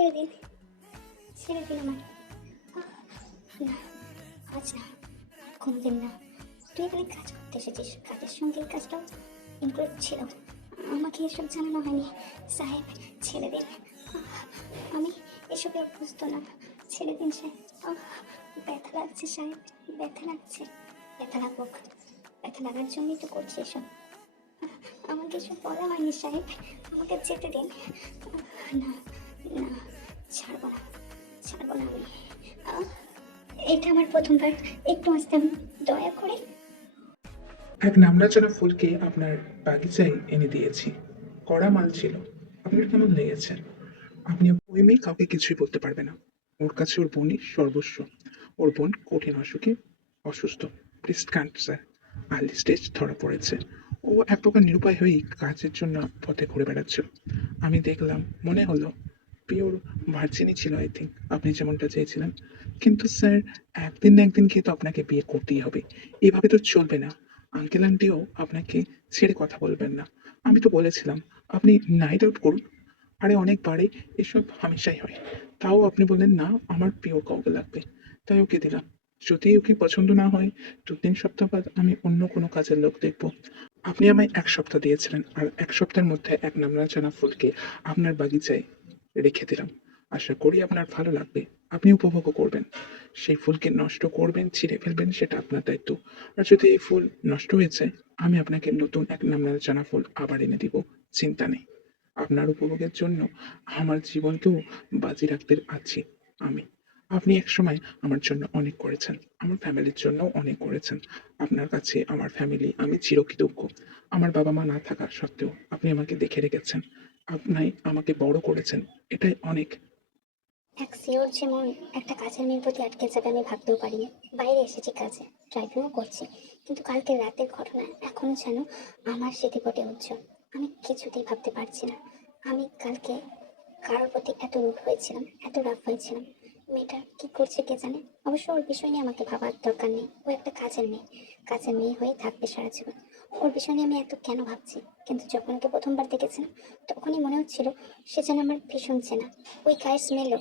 ছেড়ে দিন, ছেড়ে দিন আমার। না, আজ না, কোনোদিন না। তুই এখানে কাজ করতে এসেছিস, কাজের সঙ্গে এই কাজটাও ইনক্লুড ছিল। আমাকে এসব জানানো হয়নি। সাহেব, ছেড়ে দিন। আমি এসবে অভ্যস্ত না। ছেড়ে দিন সাহেব। ব্যথা লাগছে সাহেব, ব্যথা লাগছে। ব্যথা লাগুক, ব্যথা লাগার জন্যই তো করছি এসব। আমাকে এসব বলা হয়নি সাহেব, আমাকে যেতে দিন। না, না, ছাড়বো না, ছাড়বো না আমি। আহ, এটা আমার প্রথমবার, একটু আসতাম দয়া করে। এক নামনাচাড়া ফুলকে আপনার বাগিচায় এনে দিয়েছি। কড়া মাল ছিল। আপনার কেমন লেগেছে? আপনি ওই মেয়ে কাউকে কিছুই বলতে পারবে না। ওর কাছে ওর বোনই সর্বস্ব। ওর বোন কঠিন অসুখে অসুস্থ, ব্রেস্ট ক্যান্সার, আর্লি স্টেজ ধরা পড়েছে। ও এক প্রকার নিরুপায় হয়েই কাজের জন্য পথে ঘুরে বেড়াচ্ছিল। আমি দেখলাম, মনে হলো পিওর ভার্জিনই ছিল আই থিঙ্ক, আপনি যেমনটা চেয়েছিলেন। কিন্তু স্যার, একদিন না একদিন গিয়ে তো আপনাকে বিয়ে করতেই হবে। এভাবে তো চলবে না। আঙ্কেল আন্টিও আপনাকে ছেড়ে কথা বলবেন না। আমি তো বলেছিলাম আপনি নাইট আউট করুন। আরে অনেকবারই এসব হামেশাই হয়। তাও আপনি বললেন না, আমার পিওর কাউকে লাগবে। তাই ওকে দিলাম। যদি ওকে পছন্দ না হয়, 2-3 সপ্তাহ বাদ আমি অন্য কোনো কাজের লোক দেখব। আপনি আমায় 1 সপ্তাহ দিয়েছিলেন, আর 1 সপ্তাহের মধ্যে এক নামনা ফুলকে আপনার বাগিচায় রেখে দিলাম। আশা করি আপনার ভালো লাগবে, আপনি উপভোগও করবেন। সেই ফুলকে নষ্ট করবেন, ছিঁড়ে ফেলবেন, সেটা আপনার দায়িত্ব। আর যদি এই ফুল নষ্ট হয়ে যায়, আমি আপনাকে নতুন এক নামনা ফুল আবার এনে দিব। চিন্তা নেই। আপনার উপভোগের জন্য আমার জীবনকেও বাজি রাখতে আছি আমি। আপনি একসময় আমার জন্য অনেক করেছেন, আমার ফ্যামিলির জন্য অনেক করেছেন। আপনার কাছে আমার ফ্যামিলি, আমি চিরকৃতজ্ঞ। আমার বাবা মা না থাকা সত্ত্বেও আপনি আমাকে দেখে রেখেছেন। আপনি আমাকে বড় করেছেন, এটাই অনেক। এক সিওর যেমন একটা কাজের মেয়ের প্রতি আটকে যাবে আমি ভাবতেও পারিনি। বাইরে এসেছি কাজে, ড্রাইভিংও করছি, কিন্তু কালকে রাতের ঘটনা এখনো যেন আমার স্মৃতিপটে উজ্জ্বল। আমি কিছুতেই ভাবতে পারছি না আমি কালকে কারোর প্রতি এত রূপ হয়েছিলাম, এত রাফ হয়েছিলাম। মেয়েটা কি করছে কে জানে। অবশ্য ওর বিষয় নিয়ে আমাকে ভাবার দরকার নেই। ও একটা কাজের মেয়ে, কাজের মেয়ে হয়ে থাকবে সারা জীবন। ওর বিষয় নিয়ে আমি এত কেন ভাবছি? কিন্তু যখন ওকে প্রথমবার দেখেছিলাম, তখনই মনে হচ্ছিল সে যেন আমার ভীষণ চেনা। ওই গায়ের স্মেলও।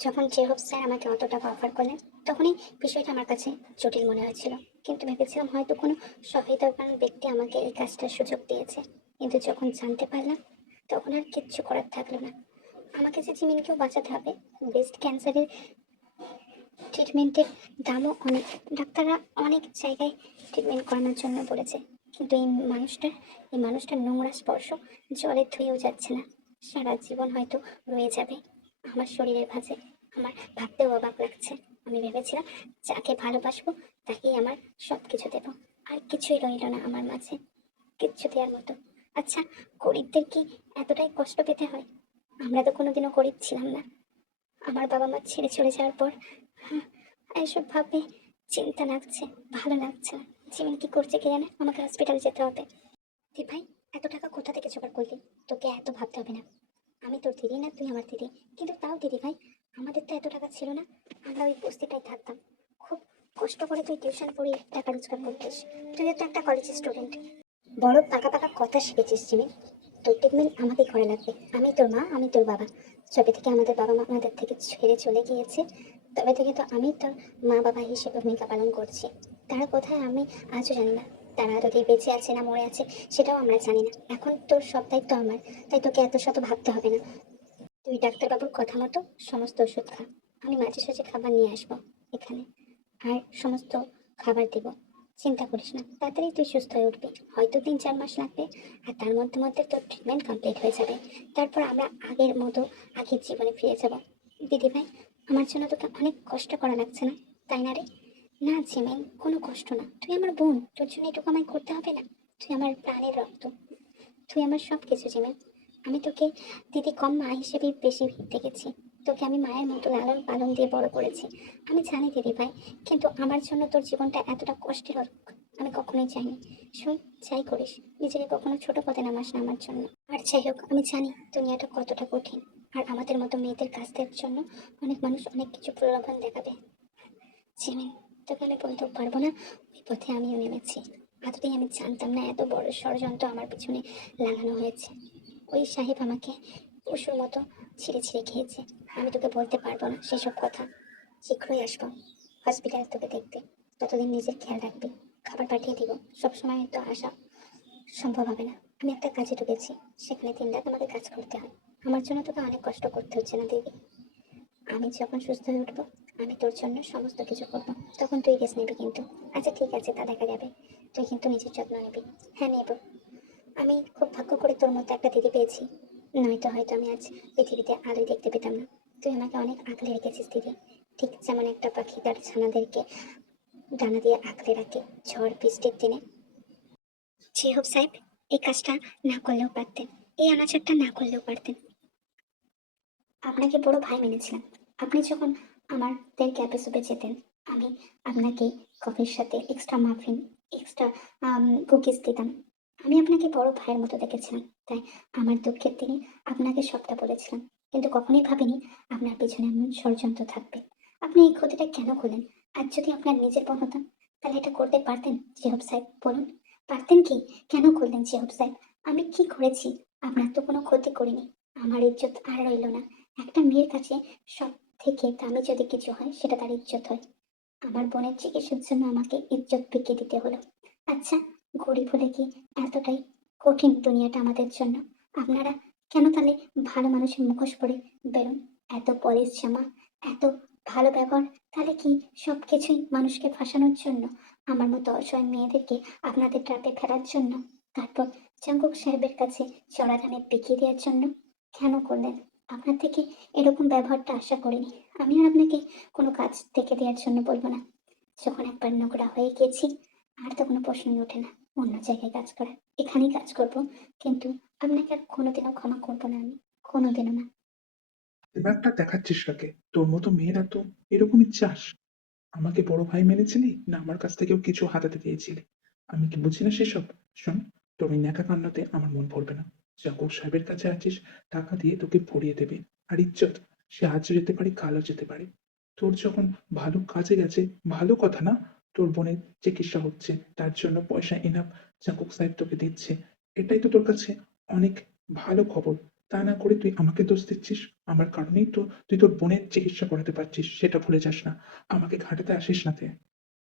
যখন জেহব স্যার আমাকে অত টাকা অফার করলেন, তখনই বিষয়টা আমার কাছে জটিল মনে হয়েছিল। কিন্তু ভেবেছিলাম হয়তো কোনো সহৃদয়বান ব্যক্তি আমাকে এই কাজটার সুযোগ দিয়েছে। কিন্তু যখন জানতে পারলাম, তখন আর কিচ্ছু করার থাকলো না। আমাকে যে জিমিনকেও বাঁচাতে হবে। ব্রেস্ট ক্যান্সারের ট্রিটমেন্টের দামও অনেক। ডাক্তাররা অনেক জায়গায় ট্রিটমেন্ট করানোর জন্য বলেছে, কিন্তু এই মানুষটার নোংরা স্পর্শ জলে ধুয়েও যাচ্ছে না। সারা জীবন হয়তো রয়ে যাবে আমার শরীরের ভাঁজে। আমার ভাবতেও অবাক লাগছে। আমি ভেবেছিলাম যাকে ভালোবাসবো তাকেই আমার সব কিছু দেব। আর কিছুই রইল না আমার মাঝে, কিচ্ছু দেওয়ার মতো। আচ্ছা, গরিবদের কি এতটাই কষ্ট পেতে হয়? আমরা তো কোনোদিনও গরিব ছিলাম না। আমার বাবা মা ছেড়ে চলে যাওয়ার পর হ্যাঁ, এসব ভাবে চিন্তা লাগছে, ভালো লাগছে না। জিমিন কি করছে কে জানে, আমাকে হসপিটালে যেতে হবে। দি ভাই, এত টাকা কোথা থেকে জোগাড় করলি? তোকে এত ভাবতে হবে না। আমি তোর দিদি না, তুই আমার দিদি। কিন্তু তাও দিদি ভাই, আমাদের তো এত টাকা ছিল না। আমরা ওই বস্তিটাই থাকতাম। খুব কষ্ট করে তুই টিউশন পড়িয়ে টাকা রোজগার করতিস। তুইও তো একটা কলেজ স্টুডেন্ট। বড় পাকা পাকা কথা শিখেছিস জিমিন। তোর ট্রিটমেন্ট আমাকে করে লাগবে। আমি তোর মা, আমি তোর বাবা। যবে থেকে আমাদের বাবা মা আমাদের থেকে ছেড়ে চলে গিয়েছে, তবে থেকে তো আমি তোর মা বাবা হিসেবে ভূমিকা পালন করছি। তারা কোথায় আমি আজও জানি না। তারা যদি বেঁচে আছে না মরে আছে সেটাও আমরা জানি না। এখন তোর সব দায়িত্ব আমার, তাই তোকে এত শত ভাবতে হবে না। তুই ডাক্তারবাবুর কথা মতো সমস্ত ওষুধ খা। আমি মাঝে সাঝে খাবার নিয়ে আসবো এখানে, আর সমস্ত খাবার দিব। চিন্তা করিস না, তাড়াতাড়ি তুই সুস্থ হয়ে উঠবি। হয়তো 3-4 মাস লাগবে, আর তার মধ্যে মধ্যে তোর ট্রিটমেন্ট কমপ্লিট হয়ে যাবে। তারপর আমরা আগের মতো আগের জীবনে ফিরে যাব। দিদি ভাই, আমার জন্য তোকে অনেক কষ্ট করা লাগছে না, তাই না রে? না জিমেন, কোনো কষ্ট না। তুই আমার বোন, তোর জন্য এটুকু আমায় করতে হবে না? তুই আমার প্রাণের রক্ত, তুই আমার সব কিছু জিমেন। আমি তোকে দিদি কম, মা হিসেবে বেশি দেখেছি। তোকে আমি মায়ের মতো লালন পালন দিয়ে বড় করেছি। আমি জানি দিদি ভাই, কিন্তু আমার জন্য তোর জীবনটা এতটা কষ্টের হোক আমি কখনোই চাইনি। শোন, যাই করিস নিজেকে কখনো ছোট পথে নামাস না আমার জন্য। আর যাই হোক, আমি জানি দুনিয়াটা কতটা কঠিন, আর আমাদের মতো মেয়েদের কাজদের জন্য অনেক মানুষ অনেক কিছু প্রলোভন দেখাবে। জিমিন, তোকে আমি বলতেও পারবো না ওই পথে আমিও নেমেছি। এতদিন আমি জানতাম না এত বড় ষড়যন্ত্র আমার পিছনে লাগানো হয়েছে। ওই সাহেব আমাকে পশুর মতো ছিঁড়ে ছিঁড়ে খেয়েছে। আমি তোকে বলতে পারবো না সেসব কথা। শীঘ্রই আসবো হসপিটালে তোকে দেখতে। ততদিন নিজের খেয়াল রাখবি। খাবার পাঠিয়ে দিব। সবসময় তো আসা সম্ভব হবে না। আমি একটা কাজে ঢুকেছি, সেখানে দিন রাত আমাকে কাজ করতে হয়। আমার জন্য তোকে অনেক কষ্ট করতে হচ্ছে না দিদি। আমি যখন সুস্থ হয়ে উঠবো, আমি তোর জন্য সমস্ত কিছু করবো। তখন তুই রেস্ট নিবি কিন্তু। আচ্ছা ঠিক আছে, তা দেখা যাবে। তুই কিন্তু নিজের যত্ন নিবি। হ্যাঁ নেব। আমি খুব ভাগ্য করে তোর মতো একটা দিদি পেয়েছি, নয়তো হয়তো আমি আজ পৃথিবীতে আলোয় দেখতে পেতাম না। তুই আমাকে অনেক আগলে রেখেছিস দিদি। ঠিক যেমন একটা পাখি তার ছানাদেরকে ডানা দিয়ে আঁকড়ে রাখে ঝড় বৃষ্টির দিনে। চেহব সাহেব এই কাজটা না করলেও পারতেন, এই অনাচারটা না করলেও পারতেন। আপনাকে বড় ভাই মেনেছিলাম। আপনি যখন আমাদের ক্যাফে শুপে যেতেন, আমি আপনাকে কফির সাথে এক্সট্রা মাফিন, এক্সট্রা কুকিজ দিতাম। আমি আপনাকে বড় ভাইয়ের মতো দেখেছিলাম, তাই আমার দুঃখের দিনে আপনাকে সবটা বলেছিলাম। কিন্তু কখনোই ভাবিনি আপনার পেছনে এমন ষড়যন্ত্র থাকবে। আপনি এই ক্ষতিটা কেন করলেন? আজ যদি আপনার নিজের বোন হতাম, তাহলে এটা করতে পারতেন চেহব সাহেব? বলুন, পারতেন কি? কেন করলেন চেহব সাহেব? আমি কি করেছি? আপনার তো কোনো ক্ষতি করিনি। আমার ইজ্জত আর রইল না। একটা মেয়ের কাছে সব থেকে দামি যদি কিছু হয়, সেটা তার ইজ্জত হয়। আমার বোনের চিকিৎসার জন্য আমাকে ইজ্জত বিকিয়ে দিতে হলো। আচ্ছা, গরিব হলে কি এতটাই কঠিন দুনিয়াটা আমাদের জন্য? আপনারা কেন তাহলে ভালো মানুষের মুখোশ পরে বেরোন? এত পলিশ জামা, এত ভালো ব্যবহার, তাহলে কি সব কিছুই মানুষকে ফাঁসানোর জন্য? আমার মতো অসহায় মেয়েদেরকে আপনাদের ট্রাপে ফেলার জন্য? তারপর চাঙ্গুক সাহেবের কাছে চড়া দামে বিকিয়ে দেওয়ার জন্য? কেন করলেন? আপনার থেকে এরকম ব্যবহারটা আশা করিনি। আমি আর আপনাকে কোনো কাজ থেকে দেওয়ার জন্য বলবো না। যখন একবার নোংরা হয়ে গেছি, আর তো কোনো প্রশ্নই ওঠে না অন্য জায়গায় কাজ করার। এখানেই কাজ করব, কিন্তু আপনাকে আর কোনোদিনও ক্ষমা করবো না আমি। কোনোদিনও না। এবারটা দেখাচ্ছিস কাকে? তোর মতো মেয়েরা তো এরকমই চাস। আমাকে বড় ভাই মেনেছিলি না আমার কাছ থেকেও কিছু হাতাতে চেয়েছিলি? আমি কি বুঝি না সেসব? শোন, তোর ওই ন্যাকা কান্নাতে আমার মন ভরবে না। জাকুর সাহেবের কাছে আছিস, টাকা দিয়ে তোকে ভরিয়ে দেবে। আর ইজ্জত, সে আজ যেতে পারে কালও যেতে পারে। তোর যখন ভালো কাজে গেছে, ভালো কথা না? তোর বোনের চিকিৎসা হচ্ছে, তার জন্য পয়সা এনাফ জাকুব সাহেব তোকে দিচ্ছে। এটাই তো তোর কাছে অনেক ভালো খবর। তা না করে তুই আমাকে দোষ দিচ্ছিস। আমার কারণেই তো তুই তোর বোনের চিকিৎসা করাতে পারছিস, সেটা ভুলে যাস না। আমাকে ঘাঁটাতে আসিস না তে।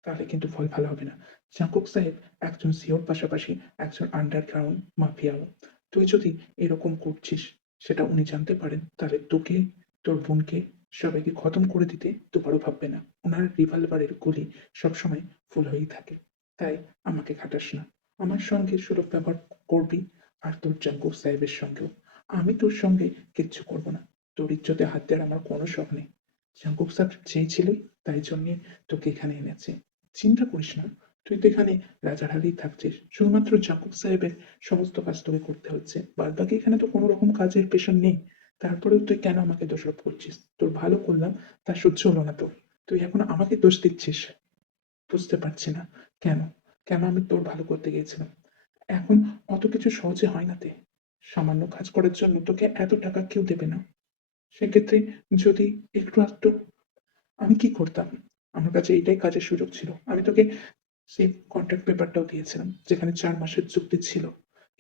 তাহলে কিন্তু ফল ভালো হবে না। জাকুব সাহেব একজন সিওর, পাশাপাশি একজন আন্ডারগ্রাউন্ড মাফিয়াও। তুই যদি এরকম করছিস সেটা উনি জানতে পারেন, তাহলে তোকে, তোর বোনকে, সবাইকে খতম করে দিতে দুবারও ভাববে না। ওনার রিভলভারের গুলি সবসময় ফুল হয়েই থাকে। তাই আমাকে খাটাস না। আমার সঙ্গে সুলভ ব্যবহার করবি, আর তোর জাকুব সাহেবের সঙ্গেও। আমি তোর সঙ্গে কিচ্ছু করবো না। তোর ইজ্জতে হাত দেওয়ার আমার কোনো শখ নেই। জাকুব সাহেব চেয়েছিলই, তাই জন্যে তোকে এখানে এনেছে। চিন্তা করিস না, তুই তো এখানে রাজার হালেই থাকছিস। শুধুমাত্র জাকুব সাহেবের সমস্ত কাজ তোকে করতে হচ্ছে, বাদ বাকি এখানে তো কোনো রকম কাজের প্রেশার নেই। তারপরেও তুই কেন আমাকে দোষারোপ করছিস? তোর ভালো করলাম, তা সহ্য হলো না তোর? তুই এখন আমাকে দোষ দিচ্ছিস? বুঝতে পারছি না কেন, কেন আমি তোর ভালো করতে গিয়েছিলাম। এখন অত কিছু সহজে হয় না তে। সামান্য কাজ করার জন্য তোকে এত টাকা কেউ দেবে না। সেক্ষেত্রে যদি একটু আধটু, আমি কি করতাম? আমার কাছে এটাই কাজের সুযোগ ছিল। আমি তোকে সেই কন্ট্রাক্ট পেপারটাও দিয়েছিলাম, যেখানে 4 মাসের চুক্তি ছিল।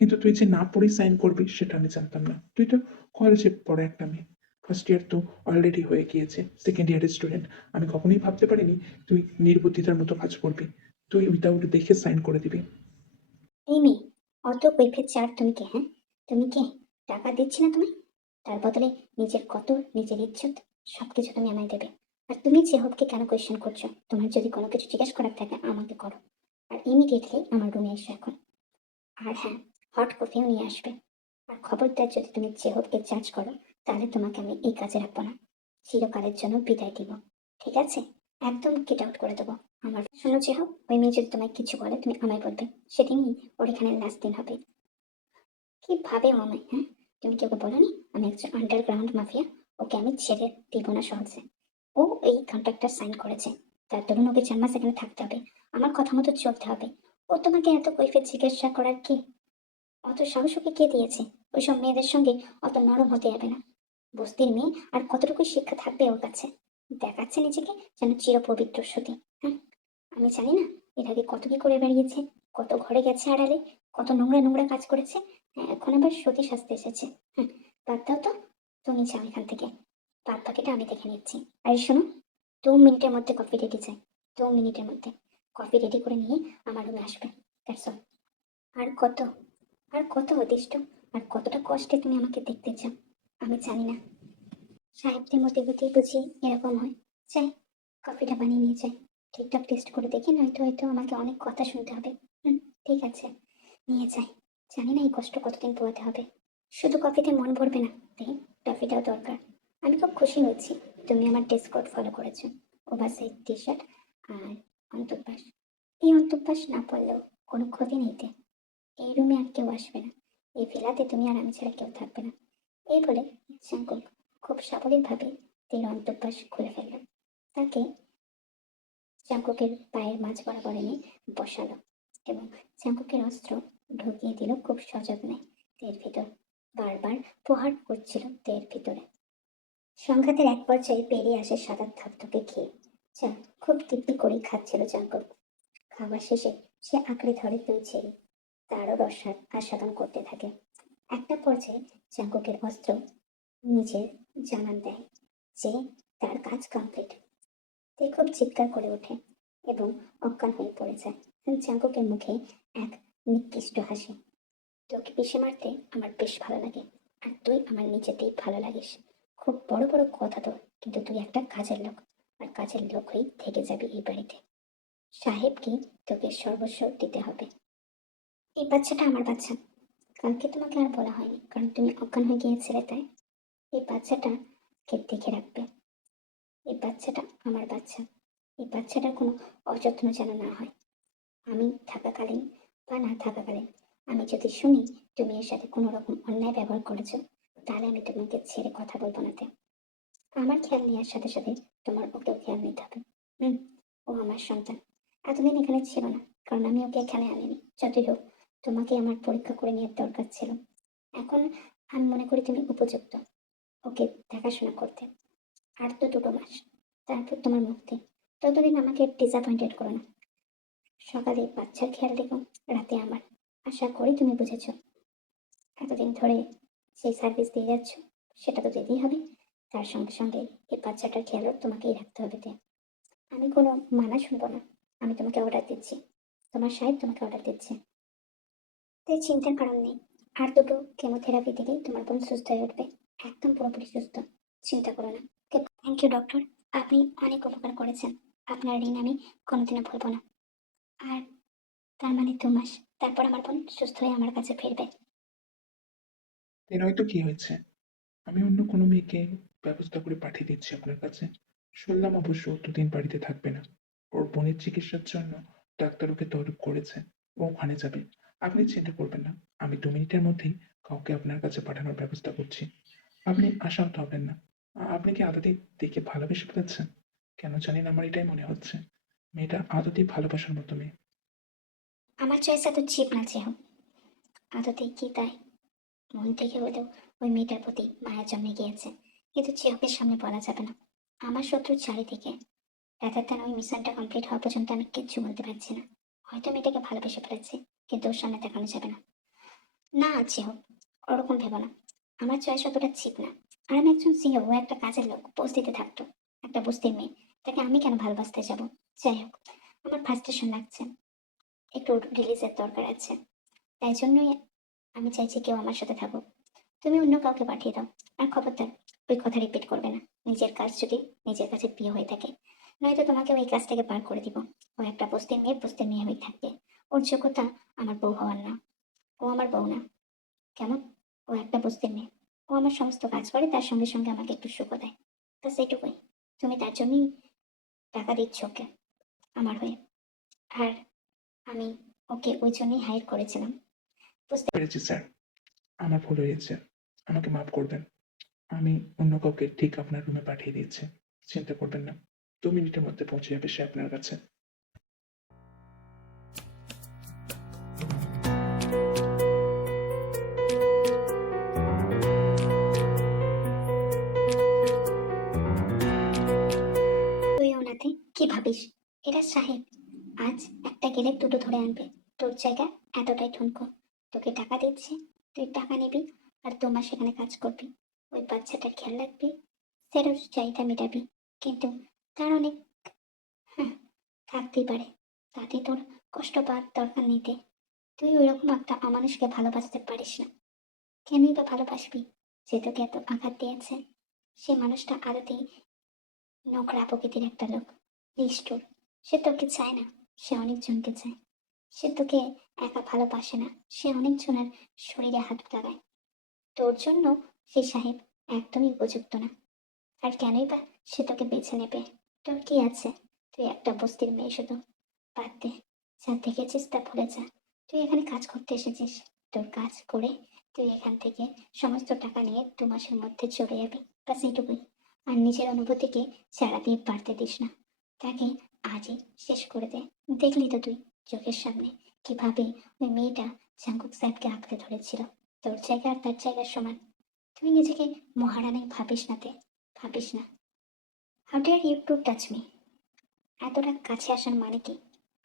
কিন্তু তুই যে না পড়েই সাইন করবি সেটা আমি জানতাম না। তুই তো কলেজে পড়ে একটা মেয়ে, ফার্স্ট ইয়ার তো অলরেডি হয়ে গিয়েছে, সেকেন্ড ইয়ারের স্টুডেন্ট। আমি কখনোই ভাবতে পারিনি তুই নির্বুদ্ধিতার মতো কাজ করবি। তুই উইদাউট দেখে সাইন করে দিবি। এই মেয়ে, অত কৈফিয়ত চার তুমি কে? হ্যাঁ, তুমি কে? টাকা দিচ্ছি না তুমি, তার বদলে নিজের কদর, নিজের ইজ্জত সবকিছু তুমি আমায় দেবে। আর তুমি চেহবকে কেন কোয়েশ্চেন করছো? তোমার যদি কোনো কিছু জিজ্ঞেস করার থাকে আমাকে করো। আর ইমিডিয়েটলি আমার রুমে এসো এখন। আর হ্যাঁ, হট কফিও নিয়ে আসবে। আর খবরদার যদি তুমি চেহবকে জাজ করো, তাহলে তোমাকে আমি এই কাজে রাখবো না। চিরকালের জন্য বিদায় দিব। ঠিক আছে? একদম গেট আউট করে দেবো। আমার শোনো চেহব, ওই মেয়ে যদি তোমায় কিছু বলে তুমি আমায় বলবে। সেদিনই ওর এখানে লাস্ট দিন হবে। কি ভাবে ও আমায়? হ্যাঁ, তুমি কি ওকে বলোনি আমি একজন আন্ডারগ্রাউন্ড মাফিয়া? ওকে আমি ছেড়ে দিব না সহজে। ও এই কন্ট্রাক্টটা সাইন করেছে, তার দরুন ওকে 4 মাস এখানে থাকতে হবে, আমার কথা মতো চলতে হবে। ও তোমাকে এত কৈফিয়ত জিজ্ঞাসা করার কি অত সাহস ওকে কে দিয়েছে? ওইসব মেয়েদের সঙ্গে অত নরম হতে যাবে না। বস্তির মেয়ে, আর কতটুকু শিক্ষা থাকবে ওর কাছে? দেখাচ্ছে নিজেকে যেন চিরপবিত্র সতী। হ্যাঁ, আমি জানি না এর আগে কত কি করে বেরিয়েছে, কত ঘরে গেছে আড়ালে, কত নোংরা নোংরা কাজ করেছে। হ্যাঁ, এখন আবার সতী সাজতে এসেছে। হ্যাঁ, বাদ দাও তো। তুমি যাও এখান থেকে, বাদ বাকিটা আমি দেখে নিচ্ছি। আর শোনো, 2 মিনিটের মধ্যে কফি রেডি চাই। 2 মিনিটের মধ্যে কফি রেডি করে নিয়ে আমার রুমে আসবে। That's all. আর কত, আর কত অদিষ্ট, আর কতটা কষ্টে তুমি আমাকে দেখতে চাও আমি জানি না। সাহেবদের মধ্যে গতি বুঝি এরকম হয়। চাই, কফিটা বানিয়ে নিয়ে যাই। ঠিকঠাক টেস্ট করে দেখি, নয়তো হয়তো আমাকে অনেক কথা শুনতে হবে। ঠিক আছে, নিয়ে যাই। জানি না এই কষ্ট কতদিন পোহাতে হবে। শুধু কফিতে মন ভরবে না, তাই টফিটাও দরকার। আমি খুব খুশি হচ্ছি তুমি আমার ড্রেস কোড ফলো করেছো। ওভারসাইজ টি শার্ট আর অন্তর্বাস। এই অন্তর্বাস না পড়লেও কোনো ক্ষতি নেই তে। এই রুমে আর কেউ আসবে না। এই ভিলাতে তুমি আর আমি ছাড়া কেউ থাকবে না। এই বলে জাঙ্কুক খুব স্বাভাবিকভাবে তীর অন্তর্বাস খুলে ফেলল। তাকে জাঙ্কুকের পায়ের মাঝ বরাবর এনে বসালো এবং জাঙ্কুকের অস্ত্র ঢুকিয়ে দিল খুব সযত্নে দেহের ভিতর। বারবার প্রহার করছিল দেহের ভিতরে। সংঘাতের এক পর্যায়ে পেরিয়ে আসে সাদা থকথকে খেয়ে যা খুব তৃপ্তি করে খাচ্ছিল জাঙ্কুক। খাবার শেষে সে আঁকড়ে ধরে দুই ছেড়ে তারও আস্বাদন করতে থাকে। একটা পর্যায়ে জাঙ্কুকের অস্ত্র নিজের জানান দেয় যে তার কাজ কমপ্লিট। তে খুব চিৎকার করে ওঠে এবং অজ্ঞান হয়ে পড়ে যায়। জাঙ্কুকের মুখে এক নিকৃষ্ট হাসি। তোকে পিষে মারতে আমার বেশ ভালো লাগে, আর তুই আমার নিচেতেই ভালো লাগিস। খুব বড় বড় কথা তোর, কিন্তু তুই একটা কাজের লোক, আর কাজের লোক হয়েই থেকে যাবি এই বাড়িতে। সাহেবকে তোকে সর্বস্ব দিতে হবে। এই বাচ্চাটা আমার বাচ্চা। কালকে তোমাকে আর বলা হয়নি কারণ তুমি অজ্ঞান হয়ে গিয়েছিলে, তাই এই বাচ্চাটাকে দেখে রাখবে। এই বাচ্চাটা আমার বাচ্চা। এই বাচ্চাটার কোনো অযত্ন যেন না হয়। আমি থাকাকালীন বা না থাকাকালীন আমি যদি শুনি তুমি এর সাথে কোনো রকম অন্যায় ব্যবহার করেছো, তাহলে আমি তোমাকে ছেড়ে কথা বলবো না তে। আমার খেয়াল নেওয়ার সাথে সাথে তোমার ওকেও খেয়াল নিতে হবে। হুম, ও আমার সন্তান। এতদিন এখানে ছিল না কারণ আমি ওকে এখানে আনিনি। যতই হোক, তোমাকে আমার পরীক্ষা করে নেওয়ার দরকার ছিল। এখন আমি মনে করি তুমি উপযুক্ত ওকে দেখাশোনা করতে। আর তো 2 মাস, তারপর তোমার মুক্তি। ততদিন আমাকে ডিসঅ্যাপয়েন্টেড করো না। সকালে বাচ্চার খেয়াল রেখো, রাতে আমার। আশা করি তুমি বুঝেছো। এতদিন ধরে সেই সার্ভিস দিয়ে যাচ্ছ, সেটা তো দিতেই হবে। তার সঙ্গে সঙ্গে এই বাচ্চাটার খেয়ালও তোমাকেই রাখতে হবে তে। আমি কোনো মানা শুনবো না। আমি তোমাকে অর্ডার দিচ্ছি, তোমার সাহেব তোমাকে অর্ডার দিচ্ছে। তাই চিন্তার কারণ নেই। আর 2টো কেমোথেরাপি দিলেই তোমার বোন সুস্থ হয়ে উঠবে। একদম পুরোপুরি সুস্থ। চিন্তা করো না। থ্যাংক ইউ ডক্টর, আপনি অনেক উপকার করেছেন। আপনার ঋণ আমি কোনোদিনও ভুলবো না। আর তার মানে 2 মাস, তারপর আমার বোন সুস্থ হয়ে আমার কাছে ফিরবে। এ নয়তো কি হয়েছে? আমি অন্য কোনো মেয়েকে ব্যবস্থা করে পাঠিয়ে দিচ্ছি আপনার কাছে। শুনলাম অবশ্য ও 2 দিন বাড়িতে থাকবে না। ওর বোনের চিকিৎসার জন্য ডাক্তার ওকে তলব করেছে। ও ওখানে যাবে। আপনি চিন্তা করবেন না। আমি 2 মিনিটের মধ্যেই কাউকে আপনার কাছে পাঠানোর ব্যবস্থা করছি। আপনি আশাহত হবেন না। আপনি কি আদতে দেখে ভালোবেসে ফেলেছেন? কেন জানি না, আমার এটাই মনে হচ্ছে। মেয়েটা আদতেই ভালোবাসার মতো মেয়ে। আমার চয়েস এত চিপ না যে হোক, আদতেই কি তাই মন থেকে হলেও ওই মেয়েটার প্রতি মায়া জন্মে গিয়েছে। কিন্তু চেহকের সামনে বলা যাবে না। আমার শত্রু চারিদিকে। রাতের দেন ওই মিশনটা কমপ্লিট হওয়া পর্যন্ত আমি কিচ্ছু বলতে পারছি না। হয়তো মেয়েটাকে ভালোবেসে ফেলেছি, কিন্তু ওর সামনে দেখানো যাবে না। না আছে হোক, ওরকম ভেবো না। আমার চয়েস অতটা চিপ না। আর আমি একজন সিও, ও একটা কাজের লোক, বস্তিতে থাকতো। একটা বস্তির মেয়ে, তাকে আমি কেন ভালোবাসতে যাব? যাই হোক, আমার ফ্রাস্ট্রেশন লাগছে, একটু রিলিজের দরকার আছে। তাই জন্যই আমি চাইছি কেউ আমার সাথে থাকুক। তুমি অন্য কাউকে পাঠিয়ে দাও। আর খবরদার ওই কথা রিপিট করবে না। নিজের কাজ যদি নিজের কাছে প্রিয় হয়ে থাকে, নয়তো তোমাকে ওই কাজ থেকে পার করে দিব। ও একটা বস্তির মেয়ে হয়ে থাকবে। ওর যোগ্যতা আমার বউ হওয়ার না। ও আমার বউ না। কেমন? ও একটা বস্তির মেয়ে। ও আমার সমস্ত কাজ করে, তার সঙ্গে সঙ্গে আমাকে একটু সুখও দেয়। ব্যাস এইটুকুই। তুমি তার জন্যই টাকা দিচ্ছ ওকে আমার হয়ে। আর আমি ওকে ওই জন্যই হায়ার করেছিলাম। বুঝতে পেরেছি স্যার, আমার ভুল হয়েছে। আমাকে মাফ করবেন। আমি অন্য কাউকে ঠিক আপনার রুমে পাঠিয়ে দিচ্ছি। চিন্তা করবেন না। 2 মিনিটের মধ্যে পৌঁছে যাবে সে আপনার কাছে। তুই ওনাতে কি ভাবিস? এরা সাহেব। আজ একটা গেলে 2টো ধরে আনবে। তোর জায়গা এতটাই ঠুনকো। তোকে টাকা দিচ্ছে, তুই টাকা নিবি, আর 2 মাস এখানে কাজ করবি। ওই বাচ্চাটার খেয়াল রাখবি, সেটার চাহিদা মেটাবি, কিন্তু তার অনেক হ্যাঁ থাকতেই পারে, তাতে তোর কষ্ট পাওয়ার দরকার নেই তে। তুই ওইরকম একটা অমানুষকে ভালোবাসতে পারিস না। কেনই বা ভালোবাসবি? যে তোকে এত আঘাত দিয়েছে, সেই মানুষটা আদতেই নোংরা প্রকৃতির একটা লোক, নিষ্ঠুর। সে তোকে চায় না, সে অনেকজনকে চায়। সে তোকে একা ভালোবাসে না, সে অনেকজনের শরীরে হাত লাগায়। তোর জন্য সেই সাহেব একদমই উপযুক্ত না। আর কেনই বা সে তোকে বেছে নেবে? তোর কি আছে? তুই একটা বস্তির মেয়ে শুধু। বাদ দে, যা দেখেছিস তা ভুলে যা। তুই এখানে কাজ করতে এসেছিস, তোর কাজ করে তুই এখান থেকে সমস্ত টাকা নিয়ে 2 মাসের মধ্যে চলে যাবি, ব্যাস এইটুকুই। আর নিজের অনুভূতিকে ছাড়া দিয়ে পারতে দিস না, তাকে আজই শেষ করে দে। দেখলি তো তুই চোখের সামনে কিভাবে ওই মেয়েটা জাঙ্কুক স্যারকে আঁকড়ে ধরেছিল। তোর জায়গা আর তার জায়গার সমান। তুই নিজেকে মহারানী ভাবিস না তে, ভাবিস না। How dare you to touch me? এতটা কাছে আসার মানে কি?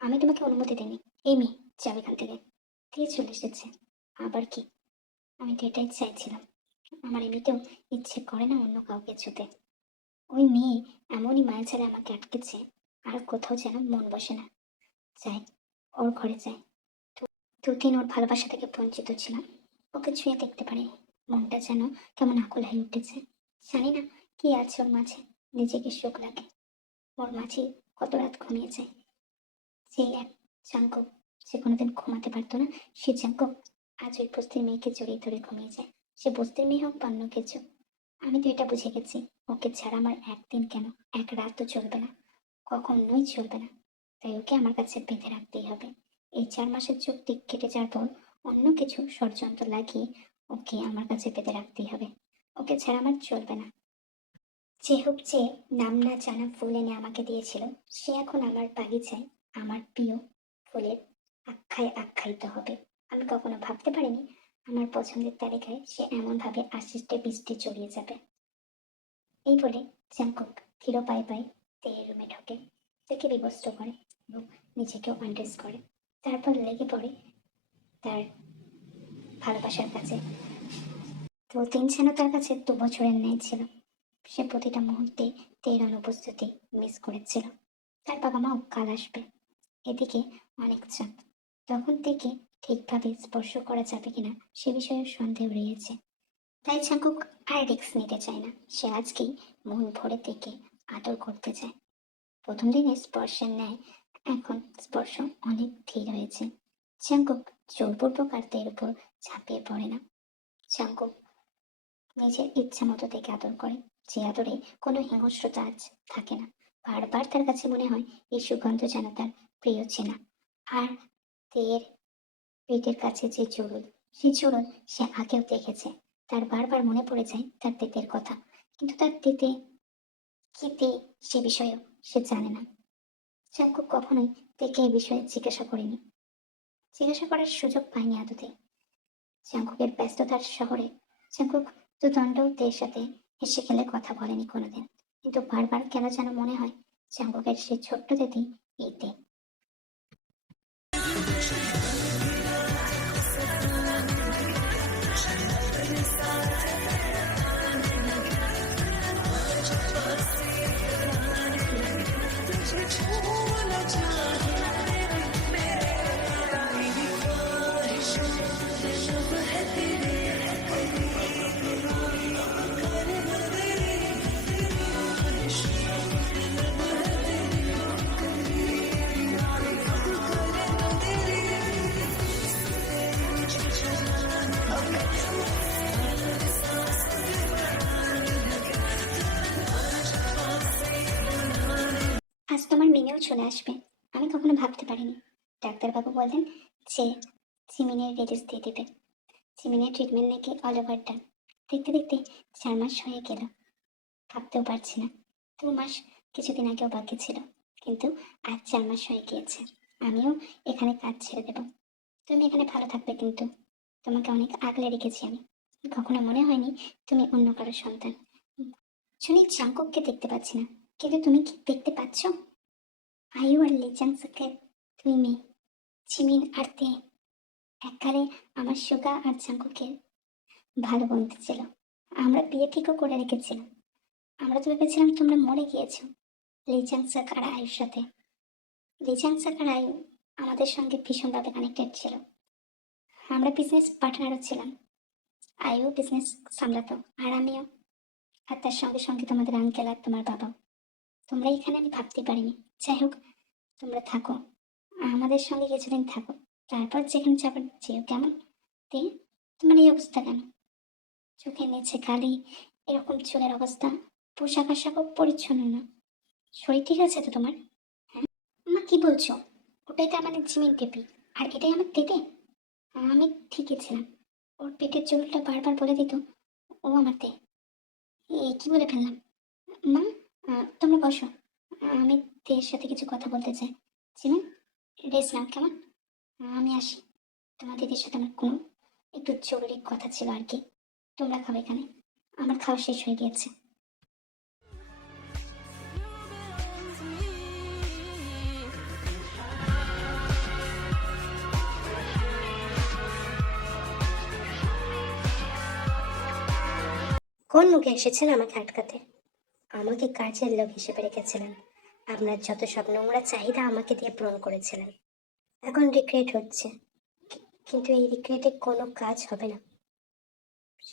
আমি তোমাকে অনুমতি দিইনি। এই মেয়ে, যাও এখান থেকে। দিয়ে চলে এসেছে। আবার কি? আমি তো এটাই চাইছিলাম। আমার এমনিতেও ইচ্ছে করে না অন্য কাউকে ছুতে। ওই মেয়ে এমনই মায়া ছেড়ে আমাকে আটকেছে, আর কোথাও যেন মন বসে না। যাই, ওর ঘরে যাই। 2 দিন ওর ভালোবাসা থেকে বঞ্চিত ছিলাম। ওকে ছুঁয়ে দেখতে পারি, মনটা যেন কেমন আকুল হয়ে উঠেছে। জানি না কি আছে ওর মাঝে, নিজেকে শোক লাগে। ওর মাঝে কত রাত ঘুমিয়ে যায়। সেই এক চাঙ্কক, যে কোনোদিন ঘুমাতে পারতো না, সে চাঙ্কক আজ ওই বস্তির মেয়েকে জড়িয়ে ধরে ঘুমিয়ে যায়। সে বস্তির মেয়ে হোক বা অন্য কিছু, আমি তো এটা বুঝে গেছি, ওকে ছাড়া আমার একদিন কেন, এক রাতও চলবে না, কখনোই চলবে না। তাই ওকে আমার কাছে বেঁধে রাখতেই হবে। এই 4 মাসের চুক্তি কেটে যাওয়ার পর অন্য কিছু ষড়যন্ত্র লাগিয়ে ওকে আমার কাছে বেঁধে রাখতেই হবে। ওকে ছাড়া আমার চলবে না। যে হোক, যে নাম না জানা ফুল এনে আমাকে দিয়েছিল, সে এখন আমার বাগিচায় আমার প্রিয় ফুলের আখ্যায় আখ্যায়িত হবে। আমি কখনো ভাবতে পারিনি আমার পছন্দের তালিকায় সে এমন ভাবে আশিসটে বৃষ্টি জড়িয়ে যাবে। এই বলে চ্যাংকক ধীর পায়ে পায়ে তেয়ের রুমে ঢোকে, তাকে বিবস্ত্র করে এবং নিজেকেও আন্ড্রেস করে। তারপর লেগে পড়ে তার ভালোবাসার কাছে। 2 দিন যেন তার কাছে 2 বছরের ন্যায় ছিল। সে প্রতিটা মুহূর্তে তের অনুপস্থিতি মিস করেছিল। তার বাবা মাও কাল আসবে। এদিকে অনেক চাপ। তখন থেকে ঠিকভাবে স্পর্শ করা যাবে কিনা সে বিষয়ে সন্দেহ রয়েছে। তাই চাঙ্কুক আর রিস্ক নিতে চায় না। সে আজকেই মন ভরে থেকে আদর করতে চায়। প্রথম দিনে স্পর্শের ন্যায় এখন স্পর্শ অনেক ধীর হয়েছে। চাঙ্কুক জোরপূর্বক আর তের উপর ঝাঁপিয়ে পড়ে না। চাঙ্কুক নিজের ইচ্ছা মতো তাকে আদর করে, যে আদরে কোনো হিংস্রতা আজ থাকে না। বারবার তার কাছে মনে হয় এই সুগন্ধ যেন তার প্রিয় চেনা। আর তের পেটের কাছে যে চুড়ুল, সেই চুড়ুল সে আগেও দেখেছে। তার বারবার মনে পড়ে যায় তার তেতের কথা, কিন্তু তার তেতে কি তে, সে বিষয়েও সে জানে না। চাঙ্কুক কখনোই তেকে এই বিষয়ে জিজ্ঞাসা করেনি, জিজ্ঞাসা করার সুযোগ পায়নি আদতে। চাঙ্কুকের ব্যস্ততার শহরে চাঙ্কুক দুদণ্ডও তের সাথে হেসে খেলে কথা বলেনি কোনোদিন, কিন্তু বারবার কেন যেন মনে হয় চাঙ্কুকের সেই ছোট্ট দিদি এই তে। আজ তোমার মিনেও চলে আসবে, আমি কখনো ভাবতে পারিনি। ডাক্তারবাবু বললেন যে জিমিনের রিলিজ দিয়ে দিবে। জিমিনের ট্রিটমেন্ট নাকি অল ওভার ডান। দেখতে দেখতে 4 মাস হয়ে গেল, ভাবতেও পারছি না। 2 মাস কিছুদিন আগেও বাকি ছিল, কিন্তু আজ 4 মাস হয়ে গিয়েছে। আমিও এখানে কাজ ছেড়ে দেব। তুমি এখানে ভালো থাকবে, কিন্তু তোমাকে অনেক আগলে রেখেছি আমি। কখনো মনে হয়নি তুমি অন্য কারো সন্তান। শুনি চাঙ্কুককে দেখতে পাচ্ছি না, কিন্তু তুমি কি দেখতে পাচ্ছ? আয়ু আর লিচাং সাকের 2 মেয়ে, জিমিন আর তে, এককালে আমার সুগা আর চাঙ্কুকের ভালো বন্ধু ছিল। আমরা বিয়ে ঠিকও করে রেখেছিলাম। আমরা তো ভেবেছিলাম তোমরা মরে গিয়েছো লিচাংসাক আর আয়ুর সাথে। লিচাংসাক আর আয়ু আমাদের সঙ্গে ভীষণভাবে কানেক্টেড ছিল। আমরা বিজনেস পার্টনারও ছিলাম। আয়ু বিজনেস সামলাতো আর আমিও। আর তার সঙ্গে সঙ্গে তোমাদের আঙ্কেল আর তোমার বাবাও। তোমরা এখানে আমি ভাবতেই পারিনি। যাই হোক, তোমরা থাকো, আমাদের সঙ্গে কিছুদিন থাকো, তারপর যেখানে যাবার যেও, কেমন? দিয়ে তোমার এই অবস্থা কেন? চোখের নিচে কালি, এরকম চুলের অবস্থা, পোশাক আশাকও পরিচ্ছন্ন না। শরীর ঠিক আছে তো তোমার? হ্যাঁ। মা কি বলছো? ওটাই তার মানে জিমির বেবি, আর এটাই আমার দিদি? আমি ঠিকই ছিলাম। ওর পেটের চুলটা বারবার বলে দিত ও আমার তে। কি বলে ফেললাম? মা, তোমরা বসো, আমি তের সাথে কিছু কথা বলতে চাই। জিমি, রেস্ট নাও, কেমন? আমি আসি। তোমার দিদির সাথে আমার কোনো একটু জরুরি কথা ছিল আর কি। তোমরা খাবে এখানে, আমার খাওয়া শেষ হয়ে গিয়েছে। কোন মুখে এসেছেন আমাকে আটকাতে? আমাকে কাজের লোক হিসেবে রেখেছিলেন। আপনার যত সব নোংরা চাহিদা আমাকে দিয়ে পূরণ করেছিলেন। এখন রিগ্রেট হচ্ছে, কিন্তু এই রিগ্রেটে কোনো কাজ হবে না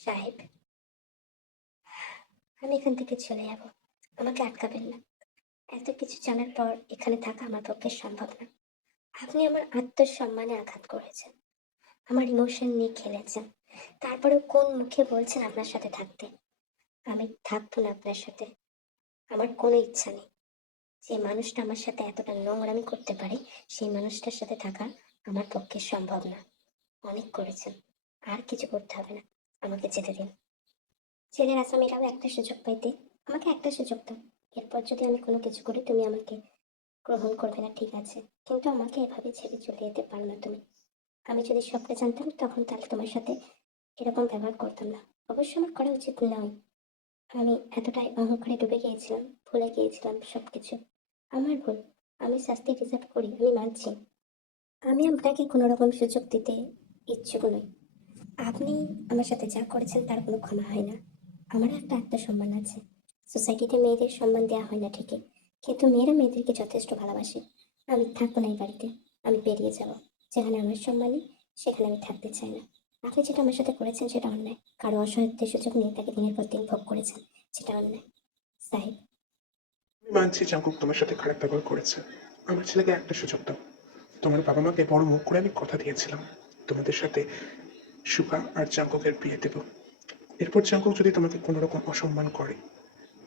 সাহেব। আমি এখান থেকে চলে যাব, আমাকে আটকাবেন না। এত কিছু জানার পর এখানে থাকা আমার পক্ষে সম্ভব না। আপনি আমার আত্মসম্মানে আঘাত করেছেন, আমার ইমোশন নিয়ে খেলেছেন, তারপরেও কোন মুখে বলছেন আপনার সাথে থাকতে? আমি থাকবো না আপনার সাথে। আমার কোনো ইচ্ছা নেই। যে মানুষটা আমার সাথে এতটা নোংরামি করতে পারে, সেই মানুষটার সাথে থাকা আমার পক্ষে সম্ভব না। অনেক করেছেন, আর কিছু করতে হবে না। আমাকে যেতে দিন। ছেলের আসামিরাও একটা সুযোগ পাইতে, আমাকে একটা সুযোগ দাও। এরপর যদি আমি কোনো কিছু করি তুমি আমাকে গ্রহণ করবে না, ঠিক আছে, কিন্তু আমাকে এভাবে ছেড়ে চলে যেতে পারো না তুমি। আমি যদি সবটা জানতাম তখন তাহলে তোমার সাথে এরকম ব্যবহার করতাম না। অবশ্য আমার করা উচিত নয়। আমি এতটাই অহংকারে ডুবে গিয়েছিলাম, ভুলে গিয়েছিলাম সবকিছু। আমার ভুল। আমি শাস্তি ডিজার্ভ করি, আমি মানছি। আমি আপনাকে কোনো রকম সুযোগ দিতে ইচ্ছুক নই। আপনি আমার সাথে যা করেছেন তার কোনো ক্ষমা হয় না। আমারও একটা আত্মসম্মান আছে। সোসাইটিতে মেয়েদের সম্মান দেওয়া হয় না ঠিকই, কিন্তু মেয়েরা মেয়েদেরকে যথেষ্ট ভালোবাসে। আমি থাকবো না এই বাড়িতে, আমি বেরিয়ে যাব। যেখানে আমার সম্মান নেই সেখানে আমি থাকতে চাই না। আপনি যেটা আমার সাথে করেছেন সেটা অন্যায়। কারো অসহায়ত্বের সুযোগ নিয়ে তাকে দিনের পর দিন ভোগ করেছেন, সেটা অন্যায় সাহেব। আমি মানছি জাঙ্কুক তোমার সাথে খারাপ ব্যবহার করেছে। আমার ছেলেকে একটা সুযোগ দাও। তোমার বাবা মাকে বড় মুখ করে আমি কথা দিয়েছিলাম তোমাদের সাথে সুভা আর জাঙ্কুকের বিয়ে দেব। এরপর জাঙ্কুক যদি তোমাকে কোনো রকম অসম্মান করে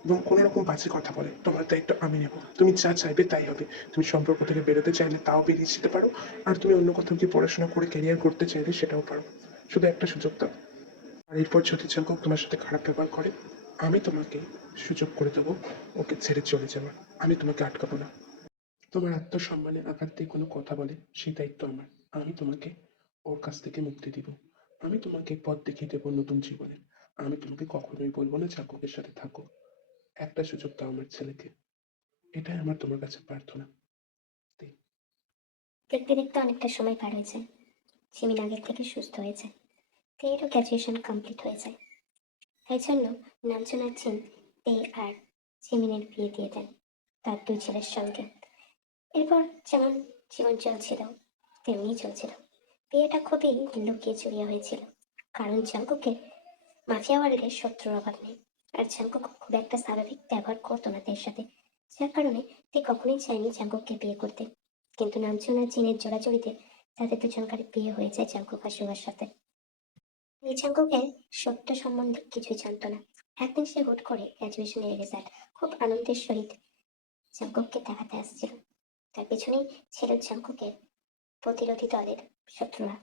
এবং কোনো রকম বাজে কথা বলে, তোমার দায়িত্ব আমি নেব। তুমি যা চাইবে তাই হবে। তুমি সম্পর্ক থেকে বেরোতে চাইলে তাও বেরিয়ে যেতে পারো, আর তুমি অন্য কোথাও গিয়ে পড়াশোনা করে ক্যারিয়ার করতে চাইলে সেটাও পারো। শুধু একটা সুযোগ দাও। আর এরপর যদি জাঙ্কুক তোমার সাথে খারাপ ব্যবহার করে, আমি তোমাকে সুযোগ করে দেবো ওকে ছেড়ে চলে যাওয়ার। আমি তোমাকে আটকাবো না। তোমার আত্মসম্মানে আঘাত দিয়ে কোনো কথা বলে সেই দায়িত্ব আমার। আমি তোমাকে ওর কাছ থেকে মুক্তি দিব। আমি তোমাকে পথ দেখিয়ে দেবো নতুন জীবনে। আমি তোমাকে কখনোই বলবো না জাঙ্কুকের সাথে থাকো। একটা সুযোগ দাও আমার ছেলেকে। এটাই আমার তোমার কাছে প্রার্থনা। দেখতে দেখতে অনেকটা সময় পার হয়েছে। সিমিন আগের থেকে সুস্থ হয়েছে। তেরও গ্র্যাজুয়েশন কমপ্লিট হয়ে যায়। তাই জন্য নামচুনার চিন তে আর সিমিনের বিয়ে দিয়ে দেন তার দুই ছেলের সঙ্গে। এরপর যেমন জীবন চলছিল তেমনি চলছিল। বিয়েটা খুবই লুকিয়ে চুরিয়ে হয়েছিল, কারণ জাঙ্কুকের মাফিয়া ওয়ার্ল্ডে শত্রুর অভাব নেই। আর জাঙ্কুক খুব একটা স্বাভাবিক ব্যবহার করতো না তার সাথে, যার কারণে তে কখনোই চায়নি জাঙ্কুককে বিয়ে করতে। কিন্তু নামচুন আর জিনের জোড়াজড়িতে তাদের দুজনকার বিয়ে হয়ে যায় জাঙ্কুক আর শুভার সাথে। এই জাঙ্কুকের সত্য সম্বন্ধে কিছুই জানতো না। একদিন সে হুট করে গ্র্যাজুয়েশনের রেজাল্ট খুব আনন্দের সহিত জাঙ্কুককে দেখাতে আসছিল। তার পেছনেই ছিল জাঙ্কুকের প্রতিরোধী দলের শত্রুরা।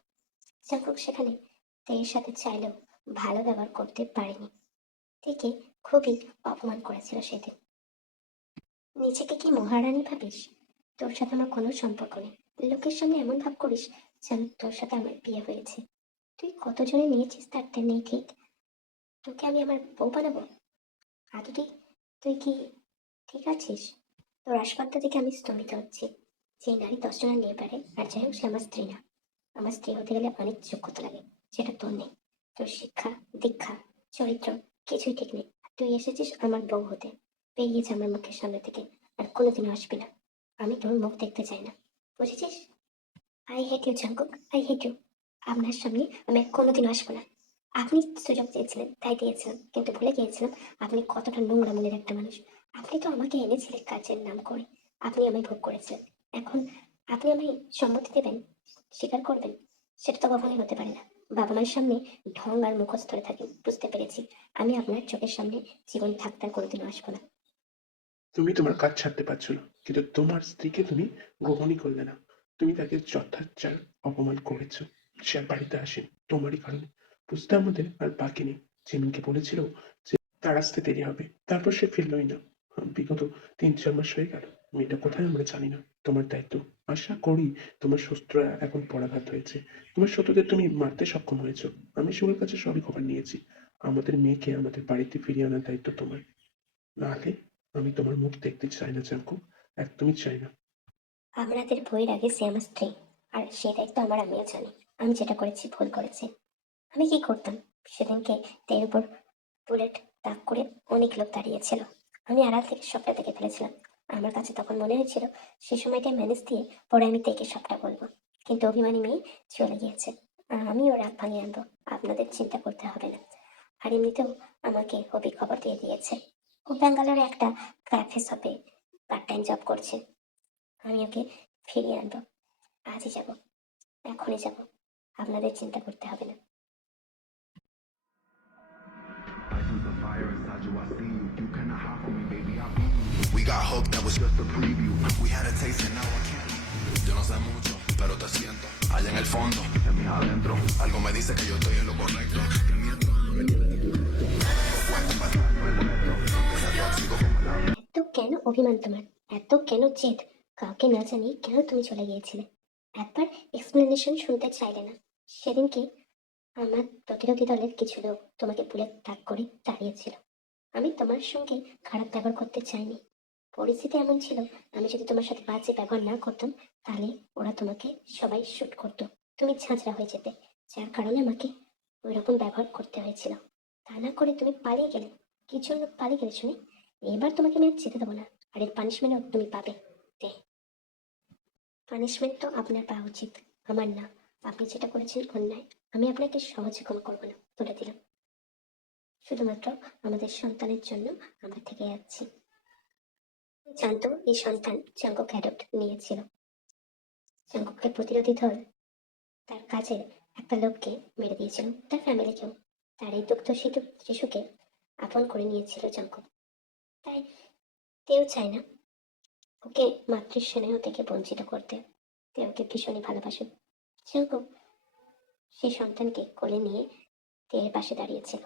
জাঙ্কুক সেখানে তের সাথে চাইলেও ভালো ব্যবহার করতে পারেনি। থেকে খুবই অপমান করেছিল সেদিন। নিজেকে কি মহারানী ভাবিস? তোর সাথে আমার কোনো সম্পর্ক নেই। লোকের সামনে এমন ভাব করিস যেন তোর সাথে আমার বিয়ে হয়েছে। তুই কতজনে নিয়েছিস তার নেই ঠিক। তোকে আমি আমার বউ বানাবো? আদৌ তুই তুই কি ঠিক আছিস? তোর আসবাবটা দেখে আমি স্তম্ভিত হচ্ছি। যে নারী 10 জনের নিয়ে পারে, আর যাই হোক সে আমার স্ত্রী না। আমার স্ত্রী হতে গেলে অনেক যোগ্যতা লাগে, যেটা তোর নেই। তোর শিক্ষা, দীক্ষা, চরিত্র কিছুই ঠিক নেই। তুই এসেছিস আমার বউ হতে, পেয়ে গেছে আমার মুখের সামনে থেকে। আর কোনোদিনও আসবি না। আমি তোর মুখ দেখতে চাই না, বুঝেছিস? I hate you Jungkook, I hate you. আপনার সামনে আমি আর কোনোদিনও আসবো না। আপনি সুযোগ চেয়েছিলেন তাই দিয়েছিলাম, কিন্তু ভুলে গিয়েছিলাম আপনি কতটা নোংরা মনের একটা মানুষ। আপনি তো আমাকে এনেছিলেন কাজের নাম করে, আপনি আমায় ভোগ করেছিলেন। এখন আপনি আমায় সম্মতি দেবেন, স্বীকার করবেন? সেটা তো কখনোই হতে পারে না। বাবা মায়ের সামনে ঢং আর মুখোশ ধরে থাকি, বুঝতে পেরেছি। আমি আপনার চোখের সামনে জীবন থাকতে আর কোনোদিনও আসবো না। তুমি তোমার কাজ ছাড়তে পারছো না, কিন্তু তোমার স্ত্রীকে তুমি গ্রহণই করলে না। তুমি তাকে যথাচার অপমান করেছো। সে আর বাড়িতে আসেনি তোমারই কারণে। বুঝতে আমাদের আর বাকি নেই। জিমিনকে বলেছিল যে তার আসতে দেরি হবে, তারপর সে ফিরলই না। বিগত 3-4 মাস হয়ে গেল। মেয়েটা কোথায় আমরা জানি না। তোমার দায়িত্ব। আশা করি তোমার শত্রুরা এখন পরাঘাত হয়েছে। তোমার শত্রুদের তুমি মারতে সক্ষম হয়েছো। আমি সবার কাছে সবই খবর নিয়েছি। আমাদের মেয়েকে আমাদের বাড়িতে ফিরিয়ে আনার দায়িত্ব তোমার। নাহলে আমি তোমার মুখ দেখতে চাই না জাঙ্কু, একদমই চাই না। আপনাদের বইয়ের আগে সে আমার স্ত্রী, আর সেই দায়িত্ব আমার, আমিও জানি। আমি যেটা করেছি ভুল করেছি। আমি কি করতাম? সেদিনকে তের উপর বুলেট তাক করে অনেক লোক দাঁড়িয়েছিল। আমি আড়াল থেকে সবটা দেখে ফেলেছিলাম। আমার কাছে তখন মনে হয়েছিল সে সময়টা ম্যানেজ দিয়ে পরে আমি তেকে সবটা বলবো। কিন্তু অভিমানী মেয়ে চলে গিয়েছে, আর আমিও রাগ ভাঙিয়ে আনবো। আপনাদের চিন্তা করতে হবে না। আর এমনিতেও আমাকে হবি খবর দিয়ে দিয়েছে। ও ব্যাঙ্গালোরে একটা ক্যাফে শপে পার্ট টাইম জব করছে। আমি ওকে ফিরিয়ে আনবো। আজই যাব, এখনই যাব। আপনাদের চিন্তা করতে হবে না। I sense the fire inside you, I see you. You cannot hide from me, baby, I be you. We got hope that was just a preview. We had a taste and now I can't leave. Yo no sé mucho, pero te siento. Allá en el fondo, en mi adentro. Algo me dice que yo estoy en lo correcto. Que mi entorno me tiene puesto pasando el metro. Que sea tóxico como la এত কেন অভিমান তোমার? এত কেন জেদ? কাউকে না জানিয়ে কেন তুমি চলে গিয়েছিলে? একবার এক্সপ্লেনেশন শুনতে চাইলে না? সেদিনকে আমার প্রতিরোধী দলের কিছু লোক তোমাকে বুলেট তাক করে দাঁড়িয়েছিল। আমি তোমার সঙ্গে খারাপ ব্যবহার করতে চাইনি। পরিস্থিতি এমন ছিল, আমি যদি তোমার সাথে বাজে ব্যবহার না করতাম, তাহলে ওরা তোমাকে সবাই শুট করতো। তুমি ঝাঁঝরা হয়ে যেতে, যার কারণে আমাকে ওই রকম ব্যবহার করতে হয়েছিল। তা না করে তুমি পালিয়ে গেলে। কি জন্য পালিয়ে গেলে শুনি? এবার তোমাকে আমি আর যেতে দেবো না। আর এর পানিশমেন্টও তুমি পাবে। পানিশমেন্ট তো আপনার পাওয়া উচিত, আমার না। আপনি যেটা করেছেন অন্যায়। আমি আপনাকে সহজে ক্ষমা করবো না, বলে দিলাম। শুধুমাত্র আমাদের সন্তানের জন্য আমরা থেকে যাচ্ছি। জানতো এই সন্তান চাঙ্কক অ্যাডপ্ট নিয়েছিল। চাঙ্কককে প্রতিরোধী দল তার কাজের একটা লোককে মেরে দিয়েছিল, তার ফ্যামিলিকেও। তার এই দুগ্ধ শিশুকে আপন করে নিয়েছিল চাঙ্কক। তাই কেউ চায় না ওকে মাতৃস্নেহ থেকে বঞ্চিত করতে। তে ওকে ভীষণই ভালোবাসে। চাঙ্কক সেই সন্তানকে কোলে নিয়ে তের পাশে দাঁড়িয়েছিল।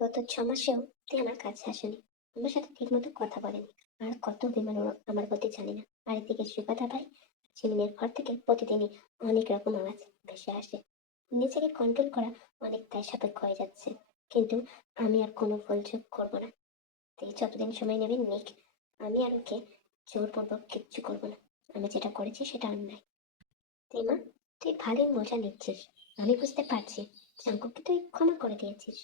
গত 6 মাসেও তুই আমার কাছে আসেনি, আমার সাথে ঠিক মতো কথা বলেনি। আর কত অভিমান ওর আমার প্রতি জানি না। আর এদিকে সুগাদা ভাই চিমিনের ঘর থেকে প্রতিদিনই অনেক রকম আওয়াজ ভেসে আসে। নিজেকে কন্ট্রোল করা অনেকটাই সাপেক্ষ হয়ে যাচ্ছে, কিন্তু আমি আর কোনো ভুলচুক করবো না। তুই যতদিন সময় নেবেন নিক, আমি আর ওকে জোরপূর্বক কিচ্ছু করবো না। আমি যেটা করেছি সেটা অন্যায়। তুই মা, তুই ভালোই মজা নিচ্ছিস, আমি বুঝতে পারছি। চাঙ্কুকে তুই ক্ষমা করে দিয়েছিস,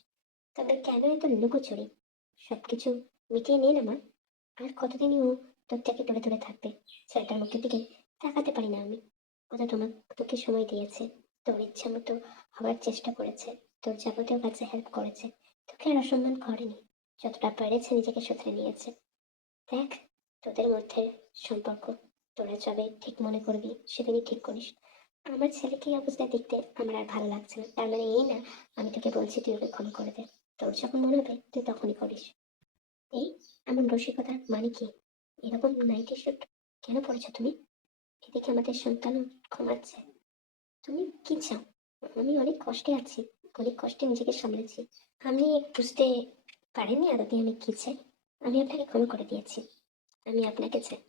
তবে কেন এত লুকোচুরি? সবকিছু মিটিয়ে নে না মা। আর কতদিনই ও তোর থেকে দূরে দূরে থাকবে? ছেলেটার মুখের দিকে তাকাতে পারি না আমি। ও তো তোকে সময় দিয়েছে, তোর ইচ্ছা মতো হওয়ার চেষ্টা করেছে, তোর যাবতীয় কাজে হেল্প করেছে, তোকে আর অসম্মান করেনি। যতটা পেরেছে নিজেকে শুধরে নিয়েছে। দেখ, তোদের মধ্যে সম্পর্ক তোরা যবে ঠিক মনে করবি সেদিনই ঠিক করিস। আমার ছেলেকে এই অবস্থায় দেখতে আমার আর ভালো লাগছে না। তার মানে এই না আমি তোকে বলছি তুই ওকে ক্ষমা করে দে। তোর যখন মনে হবে তুই তখনই করিস। এই এমন রসিকতার মানে কি? এরকম নাইটি শুট কেন পড়েছো তুমি? এদিকে আমাদের সন্তানও ঘুমাচ্ছে। তুমি কি চাও? আমি অনেক কষ্টে আছি, অনেক কষ্টে নিজেকে সামলেছি। আপনি বুঝতে পারেননি আদতে আমি কি চাই। আমি আপনাকে ক্ষমা করে দিয়েছি। আমি আপনাকে চাই।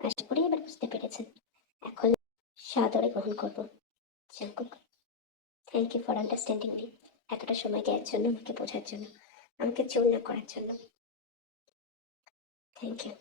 আশা করি এবার বুঝতে পেরেছেন। এখন সাদরে গ্রহণ করবো। Jungkook, thank you for understanding me. এতটা সময় দেওয়ার জন্য, আমাকে বোঝার জন্য, আমাকে চুল না করার জন্য। Thank you.